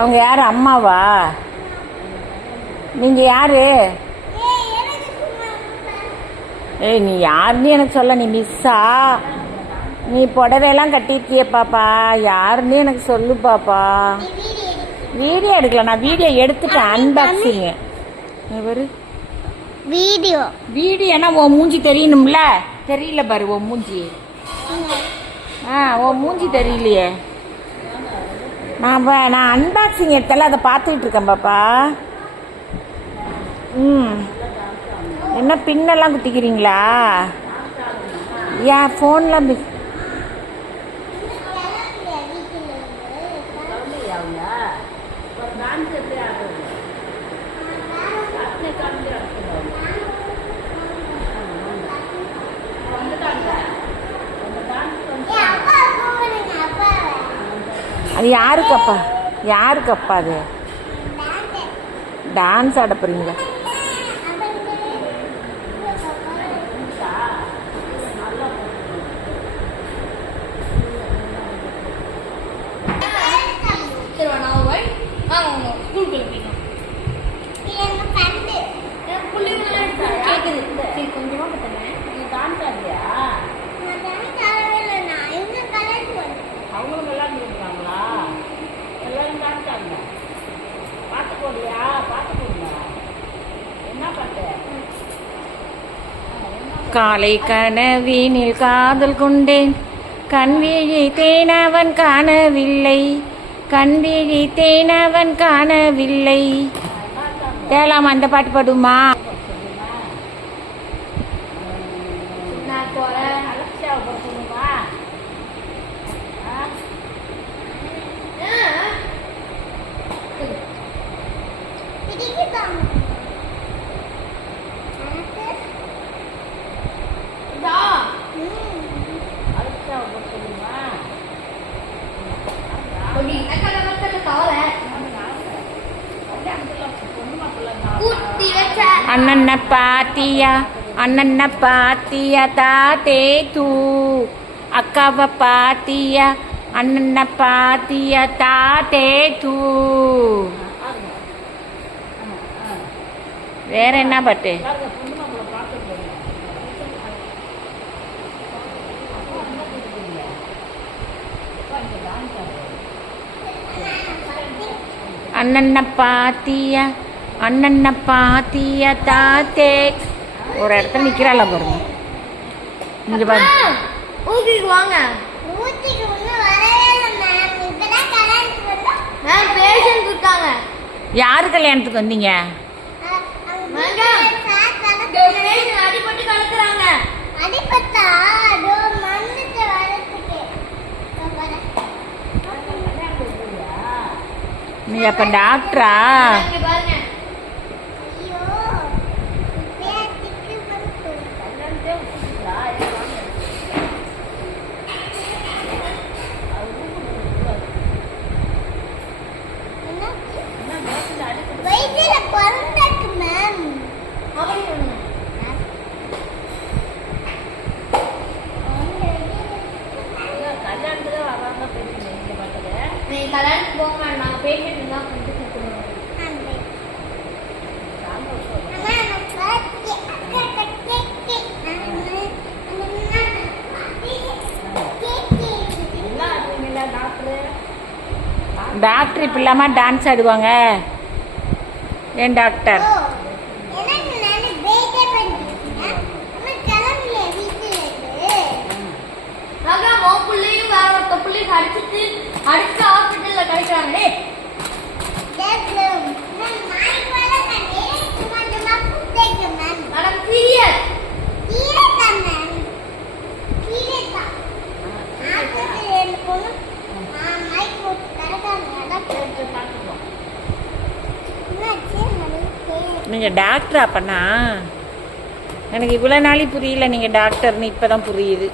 அவங்க யார்? அம்மாவா? நீங்கள் யாரு? ஏய், நீ யாருன்னு எனக்கு சொல்ல. நீ மிஸ்ஸா? நீ புடவையெல்லாம் கட்டியிருக்கிய பாப்பா, யாருன்னு எனக்கு சொல்லு பாப்பா. வீடியோ எடுக்கல, நான் வீடியோ எடுத்துட்டேன். அன்பாக்சிங் வீடியோனா உன் மூஞ்சி தெரியணும்ல. தெரியல பாரு உன் மூஞ்சி. உன் மூஞ்சி தெரியலையே. நான் அன்பாக்சிங் எடுத்தால அதை பார்த்துக்கிட்டு இருக்கேன் பாப்பா. என்ன பின்னெல்லாம் குத்திக்கிறீங்களா? ஏன் ஃபோன்லாம் அது யாருக்கப்பா? யாருக்கப்பா அது? டான்ஸ் ஆட போறீங்களா? காலை கனவினில் காதல் கொண்டேன், கண்விழி தேனவன் காணவில்லை, கண்விழி தேனவன் காணவில்லை. தேலாமா அந்த பாட்டு பாடுமா? அண்ணன்ன பாத்தியா, அண்ணன்ன பாத்தியா, தாத்தே தூ அக்காவை பாத்தியா, அண்ணன்ன பாத்தியா, தாத்தே தூ. வேற என்ன பாட்டு? அண்ணன்ன பாத்தியா, அண்ணன்ன பாத்தியா, தாத்தே. ஒரு இடத்துல நிக்கிறாள பாருங்க. இங்க பாருங்க. வாங்க. யாரு கல்யாணத்துக்கு வந்தீங்க? நீ அப்ப டாக்டரா? கல்யாணத்துக்கு போக நாங்கள் பேசிட்டு இருந்தா கொண்டு கொடுத்துருவோம். டாக்டர் இப்ப இல்லாம டான்ஸ் ஆடுவாங்க. ஏன் டாக்டர்? அடிச்சுட்டு அடுத்த ஹாஸ்பிட்டல்ல கிடைக்கிறாங்களே. நீங்க டாக்டர் அப்பனா? எனக்கு இவ்வளவு நாளி புரியல நீங்க டாக்டர்னு, இப்பதான் புரியுது.